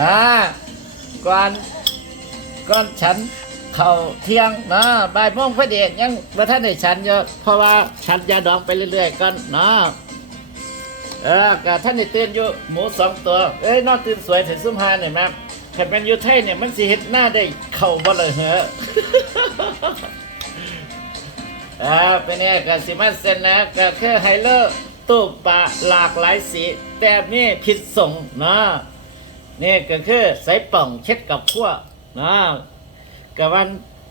อ่าก่อนก่อนฉันเขาเที่ยงนะบ่ายโมงพอดียังบ่ทันได้ฉันเยอะเพราะว่าฉันยาดองไปเรื่อยๆก่อนเนาะเออก็ท่านได้ตื่นอยู่หมูสองตัว เอ้ยนอนตื่นสวยถึงซุ่มหาเนี่ยแม่แค่เป็นอยู่ไทยเนี่ยมันสิเฮ็ดหน้าได้เข้าบ่เลยเหรออ่าเป็นไงก็สิมาเซนนะก็คือไฮเลอร์ตู้ปลาหลากหลายสี แต่นี่ผิดส่งเนาะ นี่ก็คือใส่ป่องเช็ดกับขั้วนะกับวัน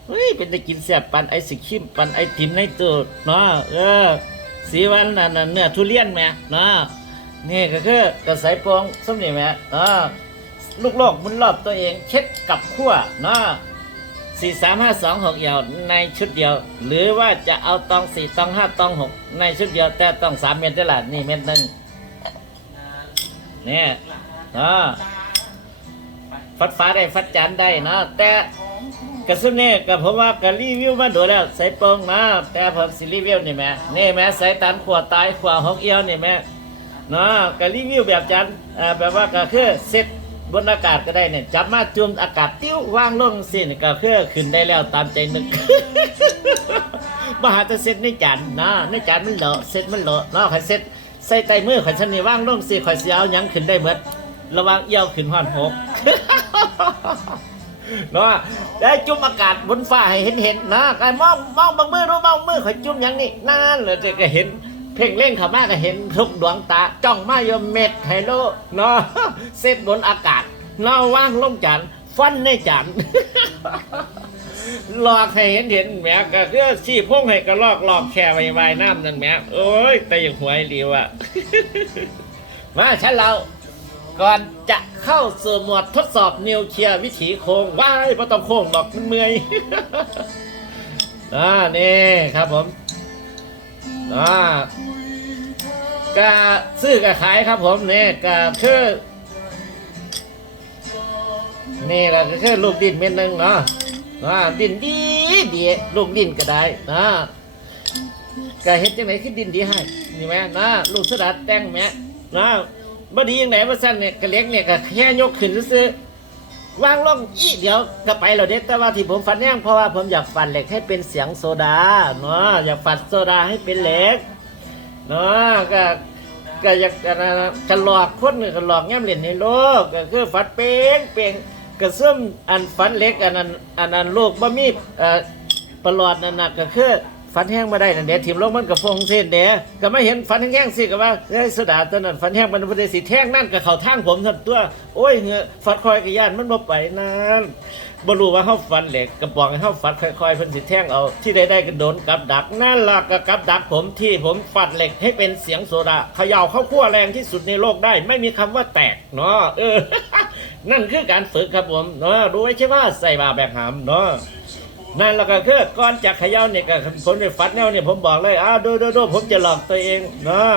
เฮ้ยเป็นได้กินแซ่บปันไอศครีมปันไอติมในตู้เนาะเออสีวันนั่นน่ะเนื้อทุเรียนแม่นะนี่ก็คือก็ใส่ปองสมนี่แม่อ่าลูกโลกมุนรอบตัวเองเช็ดกับขั้วนะสี่สามห้าสองหกเดียวในชุดเดียว หรือว่าจะเอาตองสี่ตองห้าตองหกในชุดเดียว แต่ต้องสามเม็ดได้ละนี่เม็ดหนึ่งเนี่ยอ่า ฟัดฟ้าได้ฟัดจานได้นะแต่กระสุนเนี่กับผมว่าก็รีวิวมาดูแล้วใส่โปองนะแต่ผมสิรีวิวนี่แม่นี่แม่ใส่ตันขวดตายขวดหกเอียวนี่แม่นะก็รีวิวแบบจันอ่าแบบว่าก็คือเซ็ตบนอากาศก็ได้เนี่ยจับมาจุ่มอากาศติ้วว่างลงสิก็คือขึ้นได้แล้วตามใจนึกมหาแต่เซ็ตในจานนะในจานมันเลอะเซ็ตมันเลอะเนาะข่อยเซ็ตใส่ใต้มือข่อยชนนี่ว่างลงสิข่อยสิเอาหยังขึ้นได้หมด ระวังเอี้ยวขึ้นห้อนหกเนาะได้จุ่มอากาศบนฟ้าให้เห็นเห็นๆนะกายมองมองบางมือรู้มองมือขอยจุ่มหยังนี่นั่นเลยจะเห็น เพ่งเล่งเขามาก็เห็นทุกดวงตา จ้องมาโยมเม็ดไฮโลเนาะเซตบนอากาศเนาะว่างลงจานฟันในจานหลอกให้เห็นเห็นแหมก็คือชี้พงให้กระลอกหลอกแค่ไว้ไวน้ำนั่นแหมโอ้ยแต่ยังหวยดีว่ะมาฉันเรา ก่อนจะเข้าสู่หมวดทดสอบนิวเคลียร์วิถีโค้งว้ายไม่ต้องโค้งหรอกมันเมื่อยอ่านี่ครับผมอ่ากะซื้อกะขายครับผมนี่กะคือนี่แหละก็คือลูกดินเม็ดหนึ่งเนาะอ่าดินดีดีลูกดินก็ได้นะกะเฮ็ดจังไหนคือดินดีให้นี่แม่นะลูกสดัดแตงแม่นะ บ่ดียังไงว่าซั่นเนี่ยกระเล็กเนี่ยก็แค่ยกขึ้นซื้อวางลงอีเดี๋ยวก็ไปแล้วเด็แต่ว่าที่ผมฟันแย่งเพราะว่าผมอยากฟันเหล็กให้เป็นเสียงโซดาเนาะอยากฟันโซดาให้เป็นเหล็กเนาะก็ก็อยากจะจะหลอกคนหนึ่งก็หลอกแง้มเหรียญในโลกก็คือฟันเป้งเป้งกระซึมอันฟันเหล็กอันนั้นอันนั้นโลกบ่มีเอ่อประหลอดนั่นน่ะก็คือ ฟันแห้งมาได้นั่นเดี๋ยวถิมลงมันก็ฟงเส้นเดี๋ยวก็ไม่เห็นฟันแห้งสิก็ว่าเฮ้ยโซดาตัวนั้นฟันแห้งมันบ่ได้สิแท่งนั่นก็เข้าทางผมทันตัว โอ้ยเงือฟัดคอยกับย่านมันบ่ไปนั่นบ่รู้ว่าเฮาฟันเหล็กกระป๋องให้เฮาฟัดค่อยๆเพิ่นสิแท่งเอา ที่ได้ได้ก็โดนกับดักนั่นล่ะก็กับดักผมที่ผมฟัดเหล็กให้เป็นเสียงโซดาเขย่าเข้าขั้วแรงที่สุดในโลกได้ ไม่มีคำว่าแตกเนาะเออนั่นคือการฝึกครับผมเนาะรู้ไว้ใช่ว่าใส่บาแบกหามเนาะ นั่นแล้วก็คือก่อนจะเขย่าเนี่ยก็ผมไปฟัดแนวเนี่ยผมบอกเลยอ้าวดูดูดูผมจะหลอกตัวเองเนาะ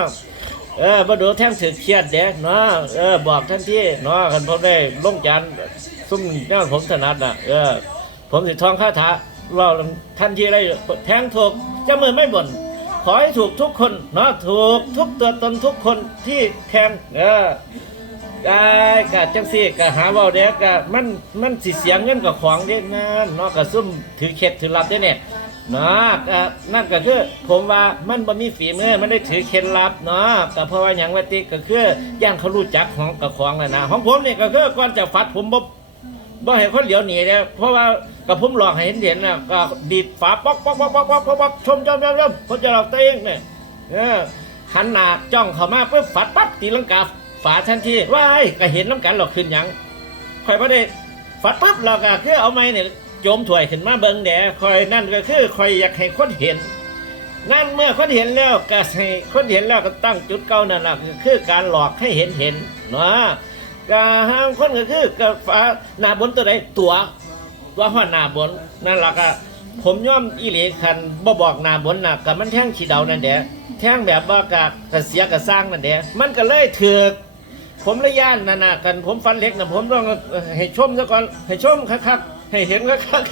เออมาดูแท่งถือเครียดเด็กเนาะเออบอกท่านที่เนาะคันผมได้ลงจานซุ่มแนวผมถนัดน่ะเออผมสิทองคาถาเราท่านที่ได้แท่งถูกจะมือไม่บ่นขอให้ถูกทุกคนเนาะถูกทุกตัวตนทุกคนที่แทงเออ กายกะจังซี่กะหาเว้าเด้กะมันมันสิเสียเงินกับของเด้นั่นเนาะกะซุ่มถือเคล็ดถือลับเด้เนี่ยเนาะกะนั่นก็คือผมว่ามันบ่มีฝีมือมันได้ถือเคล็ดลับเนาะก็เพราะว่าหยังว่าติก็คือย่านเขารู้จักของกับของนั่นนะของผมนี่ก็คือก่อนจะฟัดผมบ่บ่ให้คนเหลียวหนีเด้เพราะว่ากับผมหลอกให้เห็นเห็นน่ะก็ดีดฝาป๊อกป๊อกป๊อกป๊อกป๊อกป๊อกป๊อกชมชมชมชมผมจะหลอกตัวเองเนี่ยเออหันหน้าจ้องเข้ามาปุ๊บฟัดปั๊บตีลังกา ฝาทันทีว้ายก็เห็นน้ำกันหรอกขึ้นยังคอยพระเดฟัดปุ๊บเราก็คือเอาไม้เนี่ยโจมถ่วยขึ้นมาเบิงแดคอยนั่นก็คือคอยอยากให้คนเห็น นั่นเมื่อคนเห็นแล้วก็ให้คนเห็นแล้วก็ตั้งจุดเก่านั่นแหละคือการหลอกให้เห็นเห็นเนาะก็ห้ามคนก็คือกับฝาหน้าบนตัวใดตัวตัวหัวหน้าบนนั่นแหละก็ผมย่อมอีหลีคันบ่บอกหน้าบนน่ะกับมันแท่งขี้เดานั่นเด้แท่งแบบว่ากะกะเสียกะสร้างนั่นเดมันก็เลยถือก ผมระย่านนานากัน ผมฟันเล็กนะผมต้องให้ชมซะก่อนให้ชมคักๆให้เห็นคัก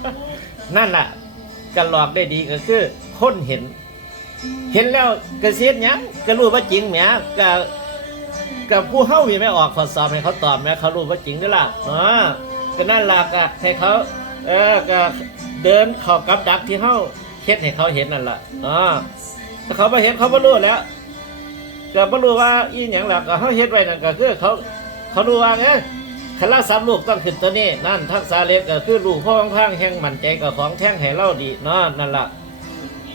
ๆนั่นแหละกันหลอกได้ดีก็คือคนเห็น เห็นแล้วกระเสียดหยังก็รู้ว่าจริงแหมก็กับผู้เฮ้ามีไม่ออกข้อสอบให้เขาตอบแม้เขารู้ว่าจริงด้วยล่ะเนาะก็นั่นล่ะก็ให้เขาเออก็เดินเข้ากับดักที่เฮ้าเฮ็ดให้เขาเห็นนั่นล่ะเนาะถ้าเขาบ่เห็นเขาบ่รู้แล้ว ก็บ่รู้ว่าอีหยังหล่ะก็เฮาเฮ็ดไว้นั่นก็คือเขาเขารู้ว่าเอ้ยคันละสามลูกต้องขึ้นตัวนี้นั่นทักษะเล็กก็คือลูกพ่อข้างแห่งมั่นใจกับของแท่งให้เราดีเนาะนั่นล่ะ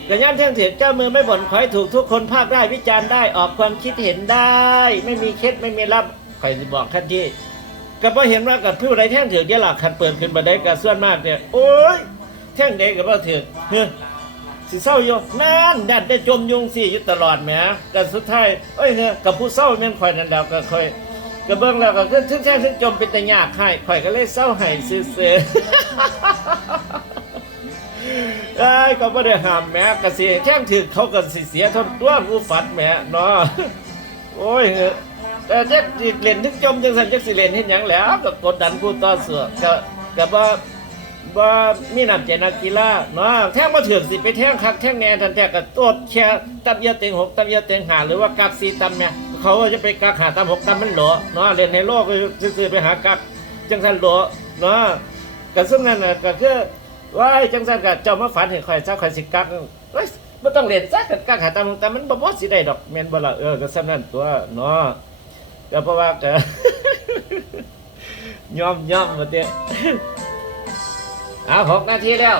กระย่ำเที่ยงเถิดเจ้ามือไม่บ่นขอให้ถูกทุกคนภาคได้วิจารณ์ได้ออกความคิดเห็นได้ ไม่มีเคล็ดไม่มีลับคอยสิบอกขั้นที่ก็พราะเห็นว่ากับผู้ใดแท่งเถือกยะหลักขันเปิดขึ้นมาได้กับส่วนมากเนี่ยโอ้ยแท่งเด็กกับว่าเถือเฮ้ สิเศร้าโยนั่นดันได้จมยุงสิอยู่ตลอดแหมกันสุดท้ายเอ้ยเฮ้ยกับผู้เศร้าแม่นคอยนั่นแล้วก็คอยก็เบิ่งแล้วก็คือถึงแท่งถึงจมเป็นแต่ยากให้คอยก็เลยเศร้าให้ซื่อๆไอ้ยก็ไม่ได้ห้ามแหม่กสิแท่งถึกเขาก็สิเสียทนตัวผู้ฝัดแหม่เนาะโอ้ยเหอแต่แจ็คสิเล่นถึงจมจังสันแจ็คสิเล่นเห็นหยังแล้วก็กดดันผู้ต่อสู้ก็ก็บ่ บ่มีน้ำใจนักกีฬาเนาะแท่งมาเถึกสิไปแท่งคักแท่งแหน่ทันแท้ก็โตดแค่ตับเยอะเต็งหกตับเยอะเต็งหาหรือว่ากักสีตับแม่ยเขาจะไปกักหาตับหกตับมันหลเนาะเล่นในโลกก็ซื้อไปหากักจังสันหลเนาะก็ซึ่งนั่นน่ะก็คือว้าจังซั่นก็เจ้ามาฝันเห็นข่อยซะข่อยสิกักเอ้ยบ่ต้องเล่นซะกันกักหาตามแต่มันบ่บ่สิได้ดอกแม่นบ่ล่ะเออก็ซั่นนั่นตัวเนาะก็เพราะว่าก็ยอมยอมมดเด้ เอาหกนาทีแล้ว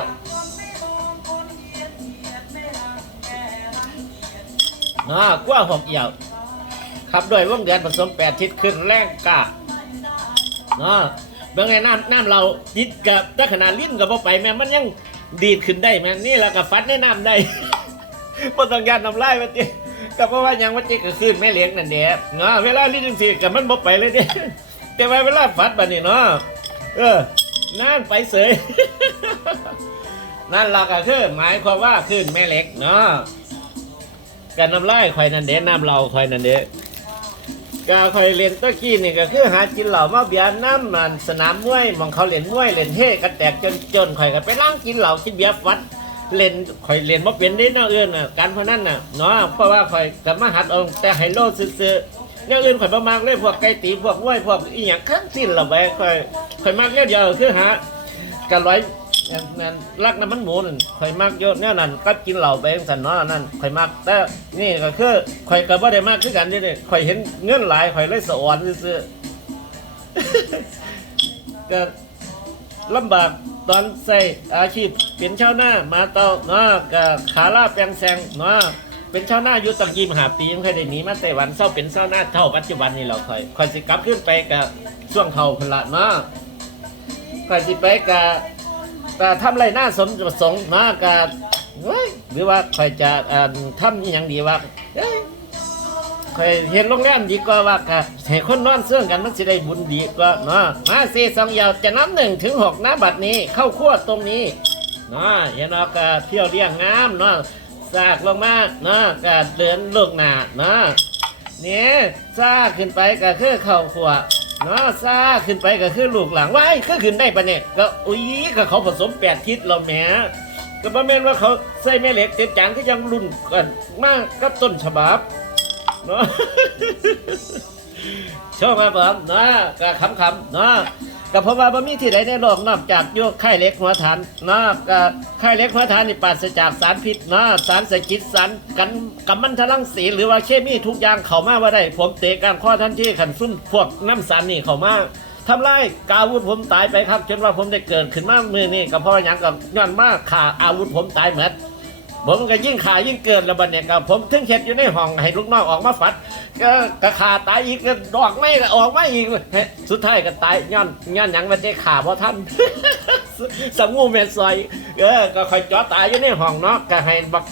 เนาะกว่าหกเอี่ยวขับด้วยวงเดือนผสมแปดทิศขึ้นแรงกาเนาะบางไงน้ำน้ำเราดิดกับถ้าขนาดลิ้นกับพอไปแม่มันยังดีดขึ้นได้แม่นี่แหละกับฟัดในน้ำได้บ่ต้องการน้ำลายมันจิก็เพราะว่ายังมันจิก็ขึ้นแม่เลี้ยงนั่นเด้เนาะเวลาลิ้นจังซี่กับมันบ่ไปเลยเด้แต่ว่าเวลาฟัดบัดนี้เนาะเออ นั่นไปเสย นั่นล่ะก็คือหมายความว่าขึ้นแม่เหล็กเนาะกันน้ำลายข่อยนันเด้น้ำเราข่อยนันเด้กาคอยเล่นตะกี้นี่ก็คือหากินเหล้ามาเบียร์น้ำมันสนามมวยมองเขาเล่นมวยเล่นเฮ่กันแตกจนจนข่อยก็ไปล้างกินเหล้ากินเบียร์ฟัดเล่นข่อยเล่นมาเป็นได้นาะเอื้อนน่ะการพนันน่ะเนาะเพราะว่าข่อยกับมาหัดอาแต่ไฮโลซื่อ ๆเนี่ยอื่นข่อยบ่มากเลยพวกไก่ตีพวกมวยพวกอีหยังทั้งสิ้นละไปข่อยข่อยมากเดียวเดียวคือหากันร้อยอย่างนั้นรักน้ำมันหมูนั่นข่อยมากเยอะเนี่ยนั่นก็กินเหล้าไปจังซั่นเนาะนั่นข่อยมากแต่นี่ก็คือข่อยก็บ่ได้มากคือกันเด้ๆข่อยเห็นเงินหลายข่อยเลยสะอ่อนซื่อๆก็ลำบากตอนใส่อาชีพเป็นชาวนามาเตาเนาะก็ขาลาแปลงแซงเนาะ เป็นชาวนาอยู่ตั้งยี่มหาปีไม่เคยได้หนีมาไต้หวันเศร้าเป็นชาวนาเท่าปัจจุบันนี่เราคอยคอยสิกลับขึ้นไปกับช่วงเขาพนละเนาะค่อยสิไปกับกับทำไรหน้าสมประสงค์เนากับหรือว่าคอยจะทำอย่างดีว่าเอ้ยเห็นโรงแรมดีกว่าว่าค่ะให้คนนอนเสื่องกันมันสิได้บุญดีกว่าเนาะมาสี่สองยาวจะนับหนึ่งถึงหกนะบัดนี้ เข้าขั้วตรงนี้เนาะเห็นเอากะเที่ยวเลี้ยงน้ำเนาะ สากลงมาเนาะกะเดินลูกหนาเนาะเนี่ยซาขึ้นไปก็คือเข้าขั้วเนาะซาขึ้นไปก็คือลูกหลังว้ายก็ขึ้นได้ปะเนี่ยก็อุ้ยก็เขาผสมแปดทิศเราแหมก็บ่แม่นว่าเขาใส่แม่เหล็กเต็มจานก็ยังรุ่นกันมากกับต้นฉบับเนาะชอบมาผมนะก็คำคำๆนะ ก็เพราะว่าบ่มีที่ใดในโลกนอกจากโยกไข่เล็กหัวฐานนะก็ไข่เล็กหัวฐานนี่ปราศจากสารพิษนะสารสกิดสารกันกัมมันตรังสีหรือว่าเคมีทุกอย่างเข้ามาว่าได้ ผมเตะกางข้อทันทีขันซุ่มพวกน้ำสารนี่เข้ามาทำลายกอาวุธผมตายไปครับ จนว่าผมได้เกิดขึ้นมามือนี่ก็เพราะหยังกับย้อนมากขาอาวุธผมตายเหมือน ผมก็ยิ่งขายิ่งเกินแล้วบัดเนี่ยก็ผมถึงเข็ดอยู่ในห้องให้ลูกน้องออกมาฟัด ก็ก็ขาตายอีกก็ดอกไม่ก็ออกไม่อีกสุดท้ายก็ตายย้อนย้อนหยังมันได้ขาเพราะท่านสมูเมนซอยเออก็คอยจ่อตายอยู่ในห้องเนาะก็ให้บัก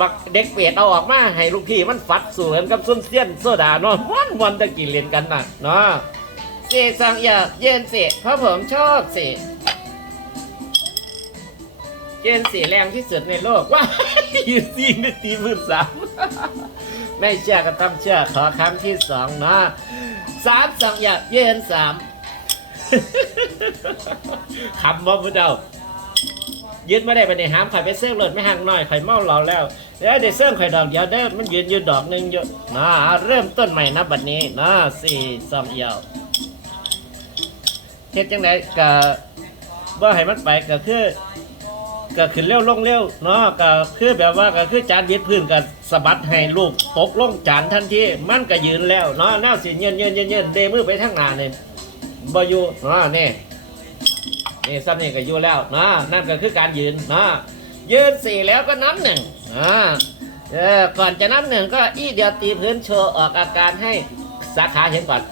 บักเด็กเปียดเอาออกมาให้ลูกพี่มันฟัดสู่กันกับซุนเซียนโซดาเนาะวันวันๆตะกี้เรียนกันน่ะเนาะเจสังอย่าเย็นสิเพราะผมชอบสิ จนสีแรงที่สุดในโลกว้ายยืนซีไม่ตีมือสามไม่เชื่อก็ต้องเชื่อขอครั้งที่สองนะสามสองอย่าเย็นสามคำว่าพุทธเจ้ายืนไม่ได้ไปในหามข่อยไปเสื่องรถไม่ห่างหน้อยข่อยเมาเหล้าแล้วแล้วได้เสื่องข่อยดอกเดียวเด้อมันยืนอยู่ดอกหนึ่งอยู่นะเริ่มต้นใหม่นะบัดนี้นะสี่สองเอียวเฮ็ดจังไดก็บ่ให้มันไปก็คือ ก็ขึ้นเร็วลงเร็วเนาะก็คือแบบว่าก็คือจานเยึดพื้นก็สะบัดให้ลูกตกลงจานทันทีมันก็ยืนแล้วเนาะน่าสิเยินเยินเยินเยินเดมือไปทางหน้านี่ยบอยู่เนาะนี่นี่ซ้ำนี่ก็อยู่แล้วเนาะนั่นก็คือการยืนเนาะยืนสี่แล้วก็น้ำหนึ่งอ่าเออก่อนจะน้ำหนึ่งก็อีเดียวตีพื้นโชว์ออกอาการให้สาขาเห็นก่อน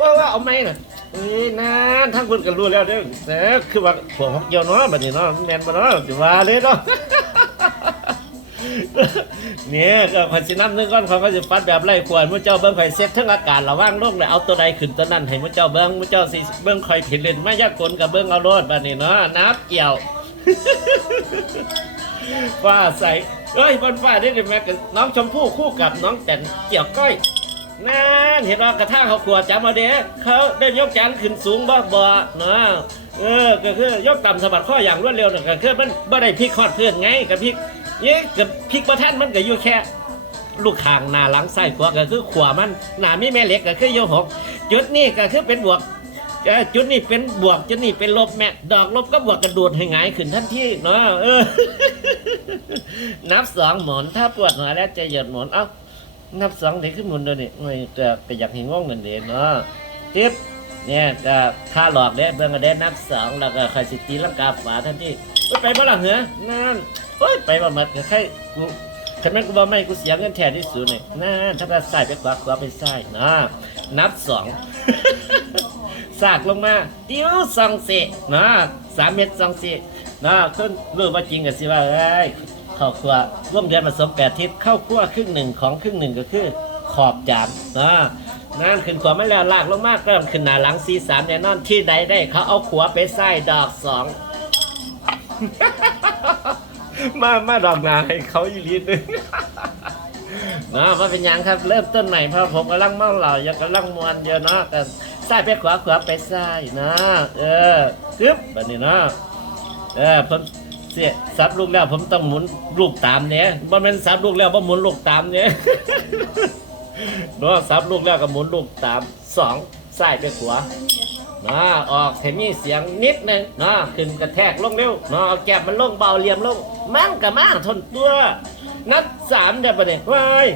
ว่าว่าเอาไหมน่ะ เอ้ยนานทั้งคนก็รู้แล้วเด้อแต่คือว่าพวกฮอกเกียวเนาะบัดนี้เนาะแมนบ่เนาะสิว่าเลยเนาะเนี่ยก็ข่อยสินำนึงก่อนข่อยก็สิฟัดแบบไล่ควรมื้อเจ้าเบิ่งข่อยเซ็ตทั้งอากาศระว่างลงแล้วเอาตัวใดขึ้นตัวนั้นให้มื้อเจ้าเบิ่งมื้อเจ้าสิเบิ่งข่อยผิดเล่นมายากลกับเบิ่งเอาโลดบัดนี้เนาะนับเกี่ยวฟ้าใสเอ้ยบนฟ้าได้เลยแม่กับน้องชมพู่คู่กับน้องแตนเกี่ยวก้อย นั่นเห็นว่ากระทะเขาขวดจำมาเด้เขาได้ยกจานขึ้นสูงบ่บ่เนาะเออก็คือยกต่ำสะบัดข้ออย่างรวดเร็วน่ะก็คือมันบ่ได้พลิกคอดเพื่อนไงกับพลิกนี่กับพลิกประทันมันก็อยู่แค่ ลูกคางหน้าหลังซ้ขวาก็คือขวามันหน้ามีแม่เหล็กก็คือโยหกจุดนี้ก็คือเป็นบวกจุดนี้เป็นบวกจุดนี้เป็นลบแม่ดอกลบก็บวกกระโดดให้หงายขึ้นทันทีเนาะเออนับสองหมุนถ้าปวดหัวแล้วจะหยดหมุนเอ้า นับสองเด็กขึ้นหมุนเลยนี่ไม่จะก็อยากเห็นง่วงเงินเด่นเนาะจิ๊บเนี่ยก็ค่าหลอกเด้เบิ่งก็ได้นับสองแล้วก็ใครสิตีลังกาฝาทันทีเอ้ยไปบ่ล่ะเหรอนั่นเฮ้ยไปบ่หมดก็ใครกูคันแม่กูบ่ไม่กูเสียเงินแทนที่สุดนี่นั่นถ้าไปซ้ายไปขวาขวาไปซ้ายนะนับสองสากลงมาติ้วสองเสนะสามเม็ดสองเสนะคนรู้ว่าจริงกันสิว่าเอ้ย ข้าวครัวร่วมเดือนผสมแปดทิศข้าวครัวครึ่งหนึ่งของครึ่งหนึ่งก็คือ ขอบจานนะนั่นขึ้นขวาไม่แล้วลากลงมากก็ขึ้นหน้าหลังซีสามแน่นอนที่ใดได้เขาเอาขวาไปใส่ดอกสองมามาดอกนาให้เขาอีกนิดนึงนะว่าเป็นยังครับเริ่มต้นใหม่เพราะผมกำลังเมาเหล่ายังกำลังมวนเยอะเนาะแต่ซ้ายไปขวาขวาไปซ้ายนะเออจึ๊บแบบนี้เนาะเออผม เสียซับลูกแล้ว ผมต้องหมุนลูกตามเนี่ยบ่แม่นซับลูกแล้วบ่หมุนลูกตามเนี่ยเนาะซับลูกแล้วก็หมุนลูกตามสองซ้ายไปขวานะออกให้มีเสียงนิดนึงนะขึ้นกระแทกลงเร็วนะเอาแก็บมันลงเบาเหลี่ยมลงมันก็มาทนตัว นับสามเดี๋ยวประเดี๋ยวว้าย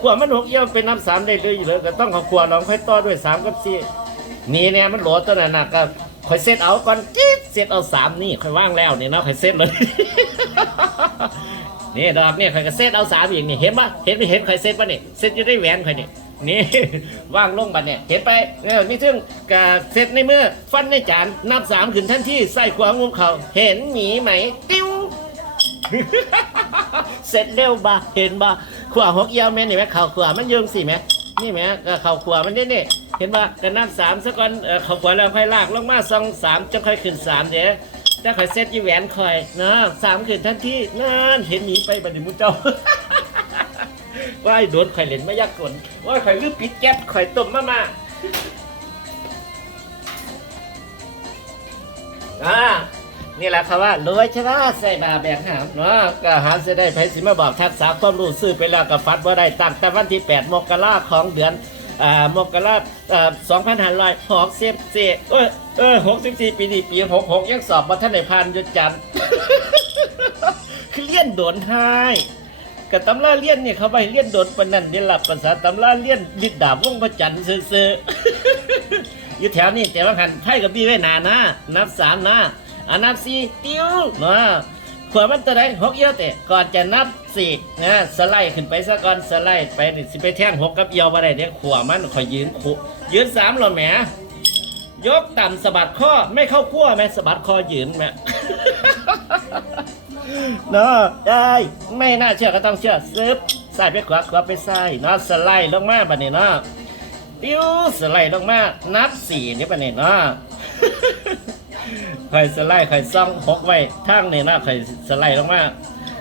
ขวามันหกเยี่ยวเป็นนับสามได้เลยอยู่เลยก็ต้องขอขวาลองค่อยต่อด้วยสามกับสี่นี่เนี่ยมันโหลดตัวนั้นนะก็ ค่อยเซตเอาก่อนจี๊ดเซตเอาสามนี่ค่อยว่างแล้วนี่เนาะค่อยเซตเลย นี่ดอกเนี่ยค่อยก็เซตเอาสามอีกนี่เห็นปะเห็นไม่เห็นค่อยเซตปะนี่เซตอยู่ได้แหวนค่อยนี่นี่ว่างลงบัดเนี่ยเห็นไปเนี่ยนี่ถึงกะเซตในเมื่อฟันในจานนับสามขึ้นทันที่ใส่ขวางุมเขาเห็นหมีไหมติ้วเสร็จเร็วบ่เห็นบ่ขวาหกเอียวแม่นี่ไหมเข่าขวามันยืงสิแม่ นี่แม่ก็เข่าขวามันนี่นี่เห็นบ่กันน้ำสามสักก่อนเอ่อเข่าขวาแล้วค่อยลากลงมาสองสามจะค่อยขึ้นสามเดี๋ยวจะค่อยเซตยี่แหวนคอยนะสามขึ้นทันทีนั่นเห็นหนีไปบัดนี้มุเจ้า ว่าไอ้โดนข่อยเล่นไม่ยากกลว่าข่อยลืมปิดแก๊สข่อยต้มมามาอ่า นี่แหละครับว่ารวยชนะใส่บาแบกหามเนาะก็หาจะได้ไผสิมาบอกทักษะความรู้ซื้อไปแล้วก็ฟัดว่าได้ตั้งแต่วันที่ 8 มกราของเดือนอ่ามกราอ่า2564เอ้ยเออ64ปีนี้ปี66ยังสอบมาท่านในพันยุจันคือเลี่ยนโดนให้กับตำราเลี่ยนเนี่ยเขาไปเลี่ยนโดนปนนันนี่หลับภาษาตำราเลี่ยนลิดดาบวงพระจันทร์ซื่อๆอยู่แถวนี้แต่ว่าหันไพ่กับบี้ไว้นานะ นับสามนะ อันนับสี่ติ้วนะขวามันตัวไหนหกเอียวแต่ก่อนจะนับสี่นะสไลด์ขึ้นไปซะก่อนสไลด์ไปสิไปแท่งหกกับเอียวมาได้เนี่ยขวามันคอยืนขวยืนสามหรอแหมยกต่ำสะบัดข้อไม่เข้าขั้วแม่สะบัดคอยืนแม่เนาะได้ไม่น่าเชื่อก็ต้องเชื่อซึบซ้ายไปขวาขวาไปซ้ายเนาะสไลด์ลงมาบัดนี้เนาะติ้วสไลด์ลงมานับสี่นี่บัดนี้เนาะ ค่อยสไลด์ค่อยซ่องหกไว้ทางนี่นะค่อยสไลด์ลงมา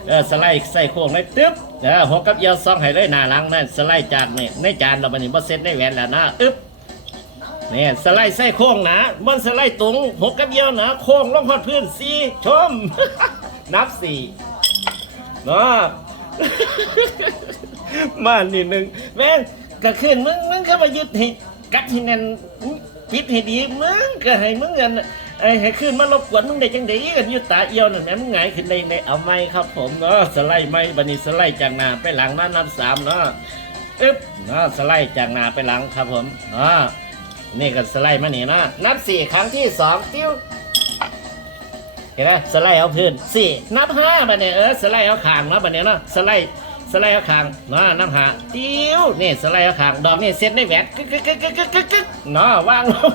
เออสไลด์ใส่โค้งไว้ตึ๊บเออหกกับเอียวซ่องให้เลยหน้าหลังนั่นสไลด์จานนี่ในจานเราบัดนี้บ่เซ็ตได้แหวนแล้วนะอึ๊บเนี่ยสไลด์ใส่โค้งนะมันสไลด์ตรงหกกับเอียวนะโค้งลงฮอดพื้นสี่ชม นับสี่เนาะมานี่หนึ่งแม่งก็ขึ้นมึงมึงก็มายึดห้กัดให้แน่น ปิดให้ดีมึงก็ให้มึงกันไอ้ให้ขึ้นมารบกวนมึงได้จังไดกันอยู่ตาเอียวนั่นแหละมึงไงขึ้นได้ในเอาไม้ครับผมเนาะสไลด์ไม้บันนี้สไลด์จากหน้าไปหลังนะนับสามเนาะอึ๊บเนาะสไลด์จากหน้าไปหลังครับผมเนาะนี่ก็สไลด์มานี่นะนับสี่ครั้งที่สองติ้วเห็นไหมสไลด์เอาพื้นสี่นับห้าบันเนี่ยเออสไลด์เอาขางเนาะบันเนี่ยเนาะสไลด์ สไลด์เอาขางเนาะนับหาติ้วนี่สไลด์เอาขางดอกนี่เซ็ตในแหวนกึกกึกกึกกึกกึกกึกกึกเนาะวางลง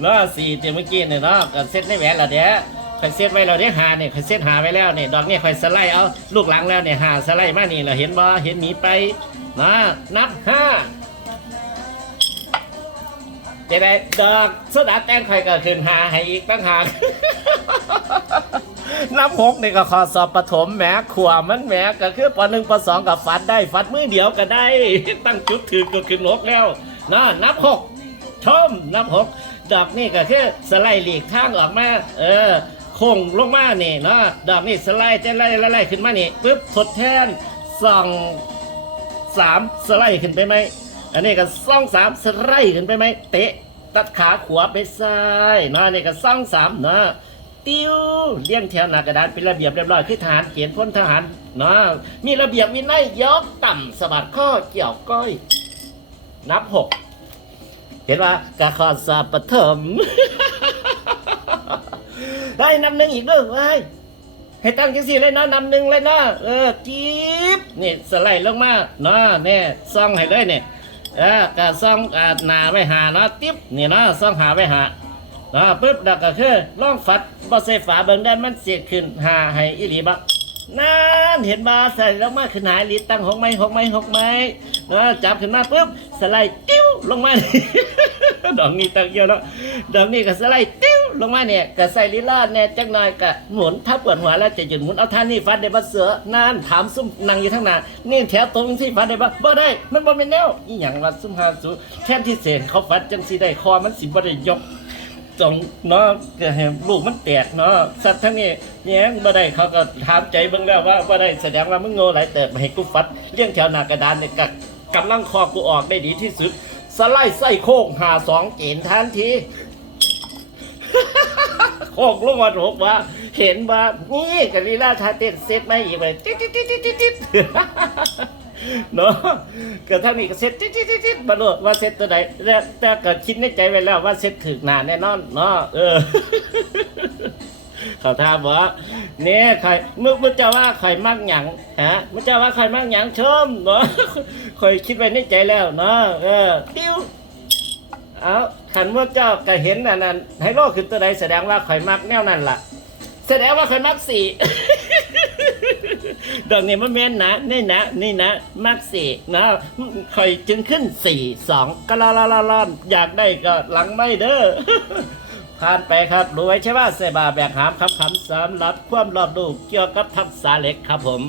เนาะสี่เตียเมื่อกี้เนี่ยเนาะก็เซ็ตในแหวนละเดี๋ยวคอยเซ็ตไว้เราได้หาเนี่ยคอยเซ็ตหาไว้แล้วเนี่ยดอกนี่คอยสไลด์เอาลูกหลังแล้วเนี่ยหาสไลด์มานี่เราเห็นบ่เห็นหมีไปเนาะนับห้าจะได้ดอกสุดาแตงไข่ก็ขึ้นหาให้อีกตั้งหาก น้ำหกนี่ก็ขอสอบปฐมแหมขวามันแหมก็คือปหนึ่งปสองกับฟัดได้ฟัดมือเดียวก็ได้ ตั้งจุดถือก็ขึ้นหกแล้วนะนับหกชมนับหกดอกนี่ก็คือสไลด์หลีกทางออกมา เออโค้งลงมานี่เนาะดอกนี่สไลด์จะไล่ไล่ขึ้นมานี่ปึ๊บทดแทนสองสามสไลด์ขึ้นไปไหมอันนี้ก็ซ่องสามสไลด์ขึ้นไปไหมเตะตัดขาขวาไปซ้ายนะอันนี่ก็ซ่องสามนะ ติ้วเลี้ยงแถวหน้ากระดานเป็นระเบียบเรียบร้อยคือทหารเขียนพ้นทหารนะมีระเบียบวินัยยกต่ำสะบัดข้อเกี่ยวก้อย นับหกเห็นว่ากะขอสอบปฐมได้นำหนึ่งอีกเด้อไว้ให้ตั้งจังสี่เลยนะนำหนึ่งเลยนะเออจี๊บนี่สไลด์ลงมาเนาะแน่ซ่องให้เลยเนี่ยเออกะซ่องอาหนาไว้หานะติ๊บนี่นะซ่องหาไว้หา เนาปุ๊บแล้วก็คือล่องฟัดบ่ใส่ฝาเบิ่งได้มันเสียขึ้นหาให้อีหลีบักนั่นเห็นบาใส่ลงมาขึ้นหาอีหลีตั้งหกไม้หกไม้หกไม้นะจับขึ้นมาปุ๊บสไลด์ติ้วลงมาดอกนี้ตั้งเยอะแล้วดอกนี้ก็สไลด์ติ้วลงมาเนี่ยก็ใส่ลีลาดเนี่ยจักหน่อยก็หมุนถ้าปวดหัวแล้วจะหยุดหมุนเอาท่านี่ฟัดได้บ่เสือนั่นถามซุ่มนั่งอยู่ทั้งหน้านี่แถวตรงสิฟัดได้บ่บ่ได้ มันบ่เป็นแนวอีหยังว่าซุ่มหาสูแทนที่เสนเขาฟัดจังสิได้คอมันสิบ่ได้ยก จงเนาะก็ให้ลูกมันแตกเนาะสัตว์ทั้งนี้แย้งบ่ได้เขาก็ถามใจเบิ่งแล้วว่าบ่ได้แสดงว่ามึงโง่หลายเติบให้กูฟัดเลี้ยงแถวหน้ากระดานเนี่ยก็กำลังคอกูออกได้ดีที่สุด สไลด์ไส้โค้งหาสองเกณฑ์ทันทีโคกลงมาถกว่า เห็นว่านี่กะลีลาชาเต้นเซตไม่อีกเลยติ๊ดติ๊ดติ๊ดติ๊ดติ๊ด เนาะก็ทั้งนี้ก็เซตติ๊ดติ๊ดติ๊ดติ๊ดมาโลดว่าเซตตัวไหนแต่แต่ก็คิดในใจไว้แล้วว่าเซตถึกหนาแน่นอนเนาะเออเขาถามว่าเนี่ยใครมึงมึงจะว่าใครมากหยังฮะมึงจะว่าใครมากหยังชมเนาะคอยคิดไว้ในใจแล้วเนาะเออติ้วเอาขันว่าเจ้าก็เห็นอันนั้นให้โลกขึ้นตัวใดแสดงว่าข่อยมักแนวนั้นล่ะ แสดงว่าข่อยมักสี่ ดอกนี้มันแม่นนะนี่นะ นี่นะมากสี่นะคอยจึงขึ้นสี่สองกะลาลาลาลาอยากได้ก็หลังไม่เด้อผ่านไปครับรู้ไว้ใช่ว่าเสบาแบกหามคำคำสำหรับความรอบดูเกี่ยวกับทักษะเล็กครับผม